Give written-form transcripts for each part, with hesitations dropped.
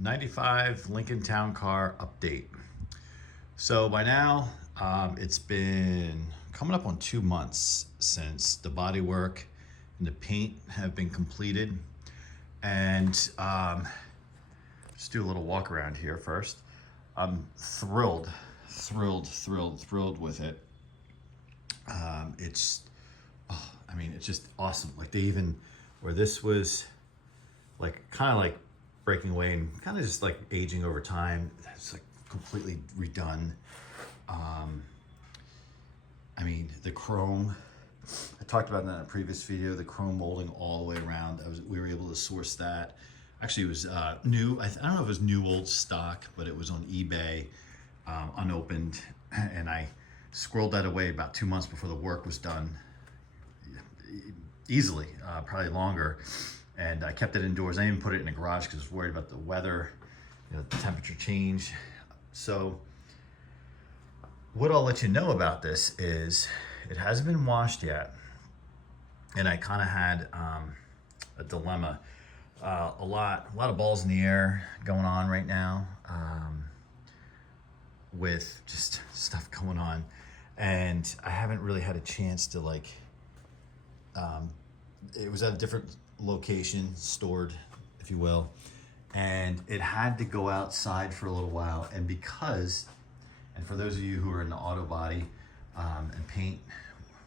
95 Lincoln Town Car update. So by now, it's been coming up on 2 months since the bodywork and the paint have been completed. And just do a little walk around here first. I'm thrilled with it. It's just awesome. Like they even, where this was like kind of like breaking away and kind of just like aging over time, it's like completely redone. The chrome, I talked about that in a previous video, the chrome molding all the way around. We were able to source that. Actually, it was new. I don't know if it was new old stock, but it was on eBay, unopened, and I squirreled that away about 2 months before the work was done. Easily, probably longer. And I kept it indoors. I didn't even put it in the garage because I was worried about the weather, the temperature change. So what I'll let you know about this is it hasn't been washed yet. And I kind of had a dilemma. A lot of balls in the air going on right now, with just stuff going on. And I haven't really had a chance to it was at a different location, stored, if you will, and it had to go outside for a little while. And for those of you who are in the auto body and paint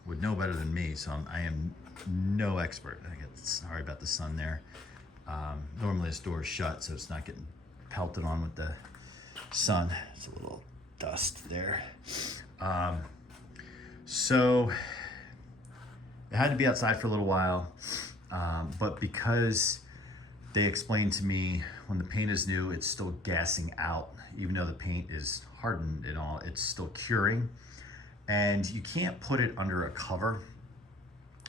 would know better than me, so I am no expert. Sorry about the sun there. Normally this door is shut, so it's not getting pelted on with the sun. It's a little dust there. So it had to be outside for a little while, but because they explained to me when the paint is new, it's still gassing out. Even though the paint is hardened and all, it's still curing. And you can't put it under a cover.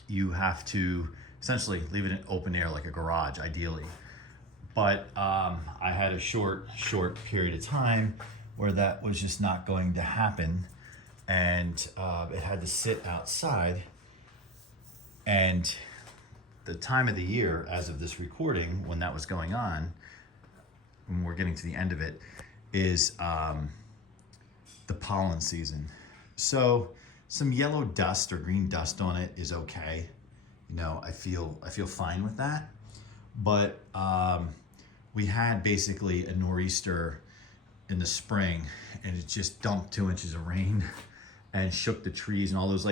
You have to essentially leave it in open air like a garage, ideally. But I had a short period of time where that was just not going to happen. And it had to sit outside. And the time of the year, as of this recording, when that was going on, when we're getting to the end of it, is the pollen season. So some yellow dust or green dust on it is okay. I feel fine with that. But we had basically a nor'easter in the spring, and it just dumped 2 inches of rain and shook the trees and all those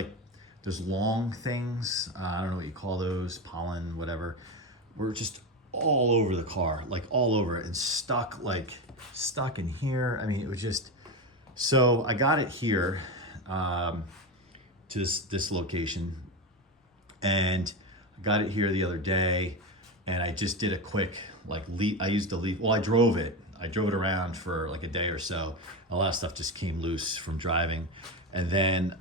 those long things, I don't know what you call those, pollen, whatever, were just all over the car, all over it, and stuck in here. It was just, so I got it here to this location, and I got it here the other day, and I just did a quick I used the leaf. Well, I drove it around for a day or so. A lot of stuff just came loose from driving. And then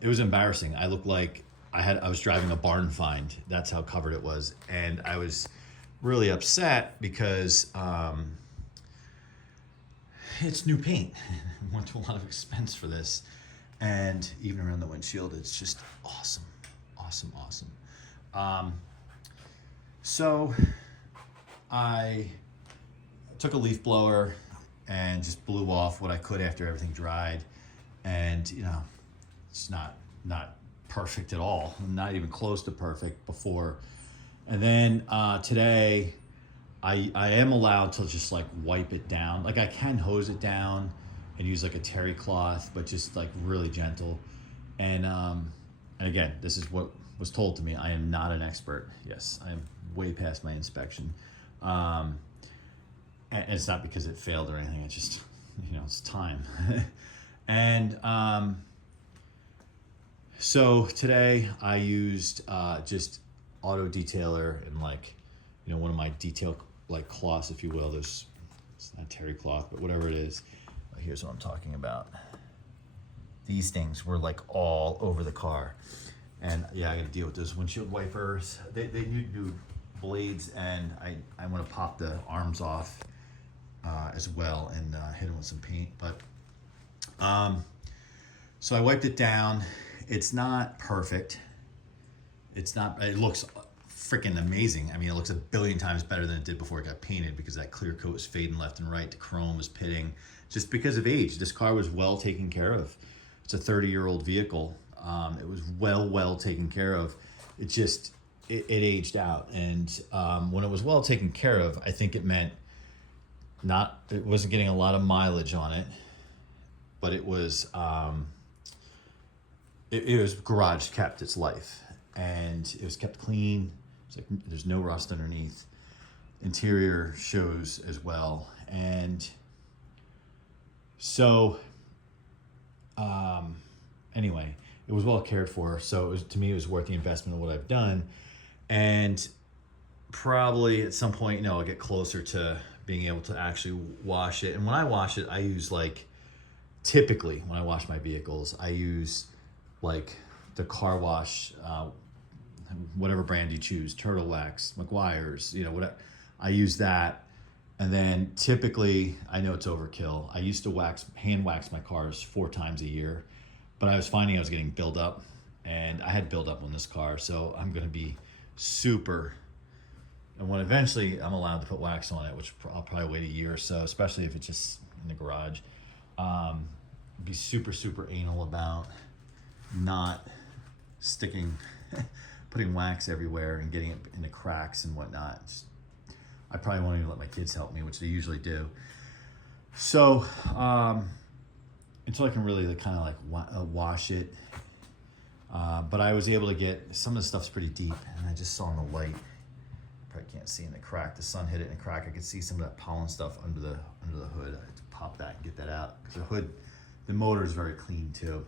it was embarrassing. I looked like I was driving a barn find. That's how covered it was. And I was really upset because it's new paint. I went to a lot of expense for this. And even around the windshield, it's just awesome. So I took a leaf blower and just blew off what I could after everything dried. And it's not perfect at all, not even close to perfect before. And then today I am allowed to just wipe it down. I can hose it down and use a terry cloth, but just really gentle. And again, this is what was told to me. I am not an expert. Yes, I am way past my inspection. And it's not because it failed or anything. It's just, it's time. And so today I used just auto detailer and one of my detail cloths, if you will. It's not terry cloth, but whatever it is. Here's what I'm talking about. These things were all over the car, and yeah, I got to deal with those windshield wipers. They need new blades, and I want to pop the arms off as well and hit them with some paint, but. So I wiped it down. It's not perfect. It looks freaking amazing. I mean, it looks a billion times better than it did before it got painted, because that clear coat was fading left and right. The chrome was pitting just because of age. This car was well taken care of. It's a 30-year-old vehicle. It was well taken care of. It just, it aged out. And when it was well taken care of, I think it meant it wasn't getting a lot of mileage on it, but it was, it was garage kept its life, and it was kept clean. It's like there's no rust underneath. Interior shows as well. And so, anyway, it was well cared for. So it was, to me, it was worth the investment of what I've done. And probably at some point, I'll get closer to being able to actually wash it. And when I wash it, I use typically when I wash my vehicles, I use the car wash, whatever brand you choose, Turtle Wax, McGuire's, whatever. I use that. And then typically, I know it's overkill, I used to hand wax my cars 4 times a year, but I was finding I was getting buildup, and I had buildup on this car. So I'm going to be super, and when eventually I'm allowed to put wax on it, which I'll probably wait a year or so, especially if it's just in the garage, be super anal about not sticking, putting wax everywhere and getting it in the cracks and whatnot. I probably won't even let my kids help me, which they usually do. So until I can really kind of wash it, but I was able to get, some of the stuff's pretty deep, and I just saw in the light, probably can't see in the crack, the sun hit it in the crack, I could see some of that pollen stuff under the hood. I had to pop that and get that out, because the hood, the motor is very clean too.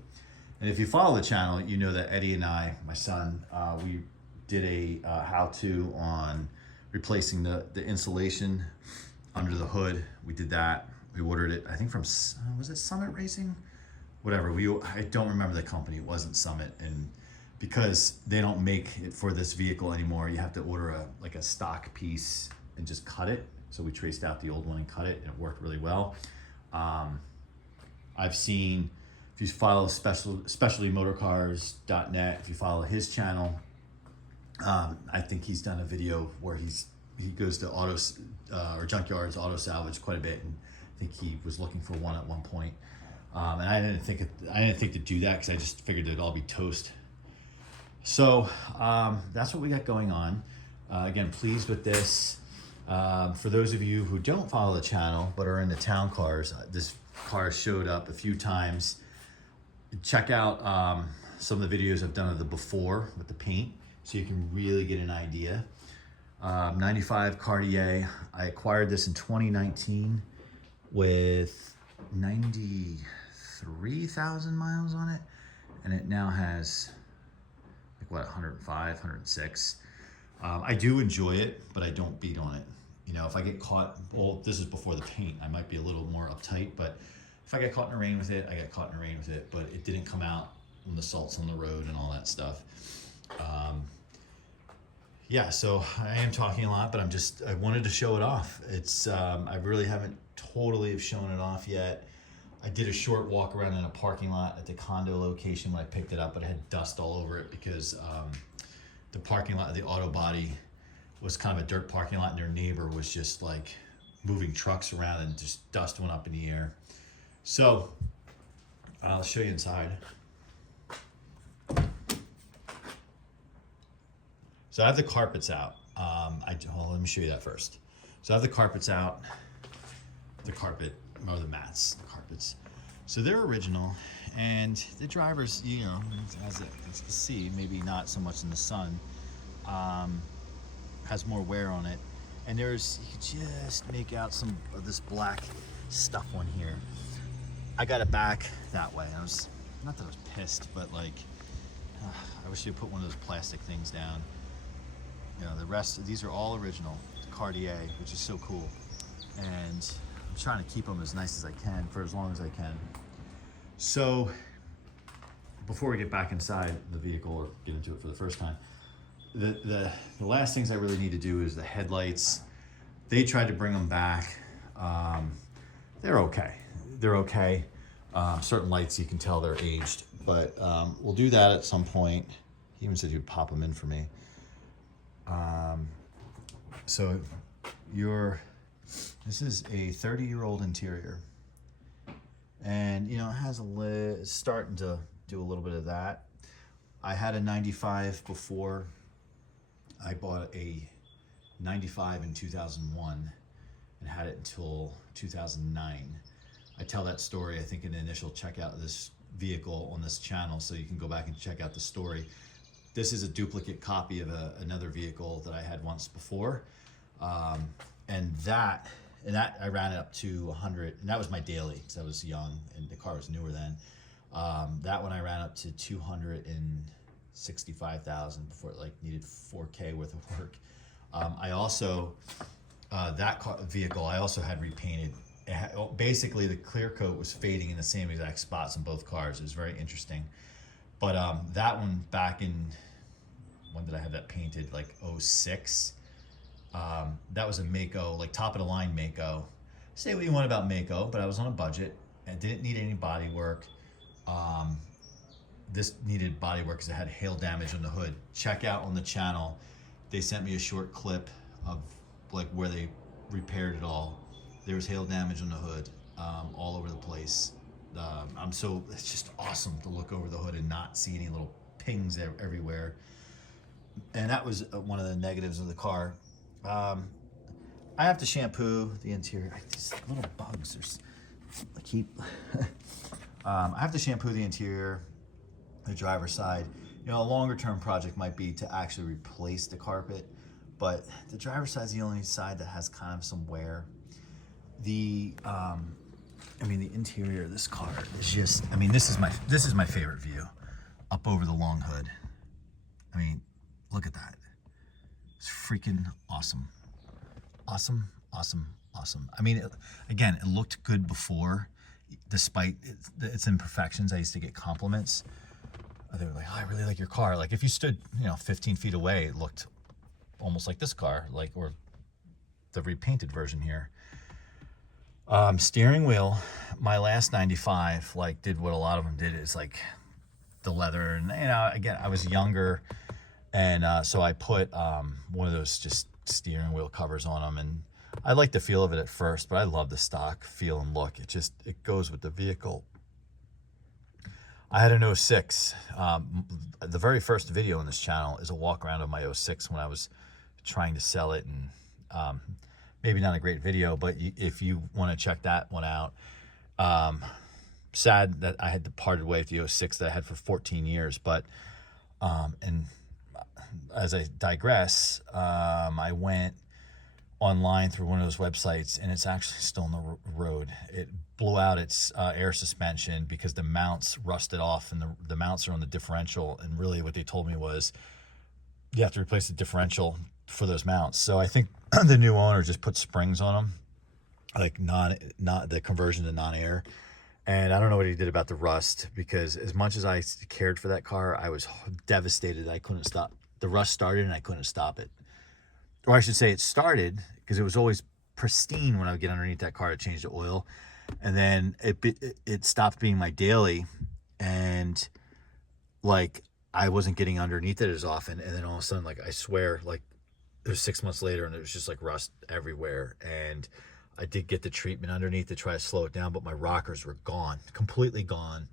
And if you follow the channel, you know that Eddie and I, my son, we did a how-to on replacing the insulation under the hood. We did that. We ordered it, I think from, was it Summit Racing? Whatever, I don't remember the company, it wasn't Summit. And because they don't make it for this vehicle anymore, you have to order a stock piece and just cut it. So we traced out the old one and cut it, and it worked really well. I've seen, if you follow specialtymotorcars.net, if you follow his channel, I think he's done a video where he goes to autos or junkyards, auto salvage quite a bit, and I think he was looking for one at one point. And I didn't think to do that, because I just figured it'd all be toast. So that's what we got going on. Again, pleased with this. For those of you who don't follow the channel but are into town cars, this car showed up a few times. Check out some of the videos I've done of the before with the paint, so you can really get an idea. 95 Cartier. I acquired this in 2019 with 93,000 miles on it, and it now has 105, 106. I do enjoy it, but I don't beat on it. If I get caught, well, this is before the paint, I might be a little more uptight, but if I get caught in the rain with it, I get caught in the rain with it, but it didn't come out when the salt's on the road and all that stuff. Yeah, so I am talking a lot, but I wanted to show it off. It's, I really haven't totally have shown it off yet. I did a short walk around in a parking lot at the condo location when I picked it up, but it had dust all over it, because the parking lot of the auto body was kind of a dirt parking lot, and their neighbor was just moving trucks around, and just dust went up in the air. So I'll show you inside. So I have the carpets out. Let me show you that first. So I have the carpets out, the mats, the carpets. So they're original, and the drivers, as you can see, maybe not so much in the sun, has more wear on it. And you can just make out some of this black stuff on here. I got it back that way. Not that I was pissed, but I wish you'd put one of those plastic things down. The rest, these are all original, Cartier, which is so cool. And I'm trying to keep them as nice as I can for as long as I can. So before we get back inside the vehicle, or get into it for the first time, the last things I really need to do is the headlights. They tried to bring them back. They're okay. They're okay. Certain lights, you can tell they're aged, but we'll do that at some point. He even said he would pop them in for me. So this is a 30-year-old interior, and you know, it has it's starting to do a little bit of that. I had a 95 before. I bought a 95 in 2001 and had it until 2009. I tell that story, I think, in the initial checkout of this vehicle on this channel, so you can go back and check out the story. This is a duplicate copy of another vehicle that I had once before, and that I ran it up to 100, and that was my daily because I was young and the car was newer then. That one I ran up to 265,000 before it like needed 4K worth of work. I also vehicle I also had repainted. Basically, the clear coat was fading in the same exact spots in both cars. It was very interesting. But that one back in, when did I have that painted? Like 06. That was a Mako, like top of the line Mako. Say what you want about Mako, but I was on a budget and didn't need any body work. This needed body work because it had hail damage on the hood. Check out on the channel. They sent me a short clip of like where they repaired it all. There was hail damage on the hood, all over the place. It's just awesome to look over the hood and not see any little pings everywhere. And that was one of the negatives of the car. I have to shampoo the interior. These little bugs, I have to shampoo the interior, the driver's side. You know, a longer term project might be to actually replace the carpet, but the driver's side is the only side that has kind of some wear. The interior of this car is just, this is my favorite view, up over the long hood. I mean, look at that. It's freaking awesome. Awesome, awesome, awesome. I mean, again, it looked good before, despite its imperfections. I used to get compliments. They were like, oh, I really like your car. Like if you stood, 15 feet away, it looked almost like this car, or the repainted version here. Steering wheel, my last 95, did what a lot of them did, is like the leather. And, again, I was younger. And so I put one of those just steering wheel covers on them. And I liked the feel of it at first, but I love the stock feel and look. It goes with the vehicle. I had an 06. The very first video on this channel is a walk around of my 06 when I was trying to sell it. And maybe not a great video, but if you want to check that one out. Sad that I had departed way with the 06 that I had for 14 years. But, and as I digress, I went online through one of those websites, and it's actually still on the road. It blew out its air suspension because the mounts rusted off, and the mounts are on the differential. And really what they told me was you have to replace the differential for those mounts. So I think the new owner just put springs on them, like not the conversion to non-air. And I don't know what he did about the rust, because as much as I cared for that car, I was devastated. I couldn't stop. The rust started and I couldn't stop it. Or I should say it started because it was always pristine when I would get underneath that car to change the oil. And then it stopped being my daily, and I wasn't getting underneath it as often. And then all of a sudden, I swear, it was 6 months later, and it was just rust everywhere. And I did get the treatment underneath to try to slow it down, but my rockers were gone, completely gone.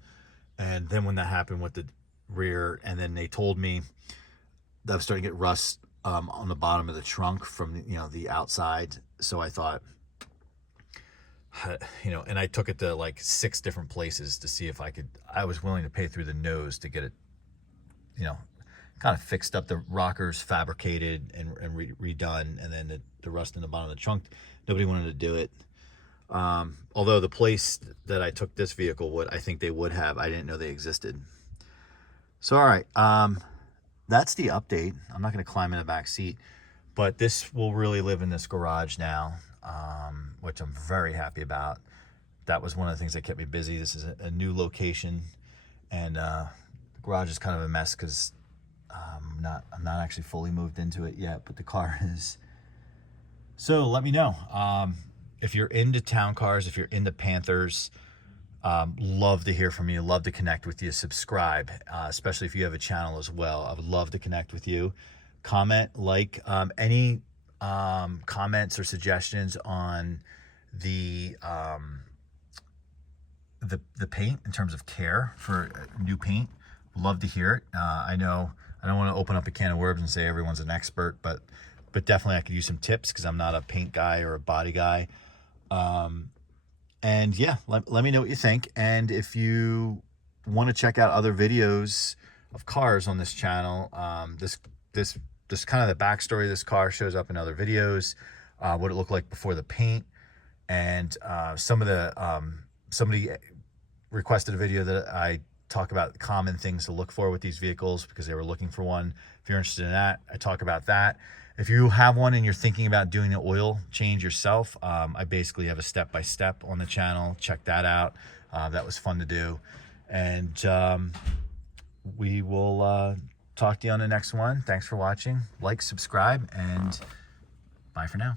And then when that happened with the rear, and then they told me that I was starting to get rust on the bottom of the trunk from the outside. So I thought, and I took it to 6 different places to see if I was willing to pay through the nose to get it, kind of fixed up, the rockers fabricated and redone, and then the rust in the bottom of the trunk. Nobody wanted to do it. Although the place that I took this vehicle would, I think they would have. I didn't know they existed. So, all right. That's the update. I'm not going to climb in the back seat, but this will really live in this garage now, which I'm very happy about. That was one of the things that kept me busy. This is a new location, and the garage is kind of a mess because I'm not actually fully moved into it yet, but the car is. So let me know if you're into town cars, if you're into Panthers. Love to hear from you. Love to connect with you. Subscribe, especially if you have a channel as well. I would love to connect with you. comment, like, any comments or suggestions on the paint in terms of care for new paint. Love to hear it. I know I don't want to open up a can of worms and say everyone's an expert, but definitely I could use some tips because I'm not a paint guy or a body guy. And yeah, let me know what you think. And if you want to check out other videos of cars on this channel, this kind of the backstory of this car shows up in other videos, what it looked like before the paint, and somebody requested a video that I talk about common things to look for with these vehicles because they were looking for one. If you're interested in that, I talk about that. If you have one and you're thinking about doing an oil change yourself, I basically have a step-by-step on the channel. Check that out. That was fun to do. And we will talk to you on the next one. Thanks for watching. Like, subscribe, and bye for now.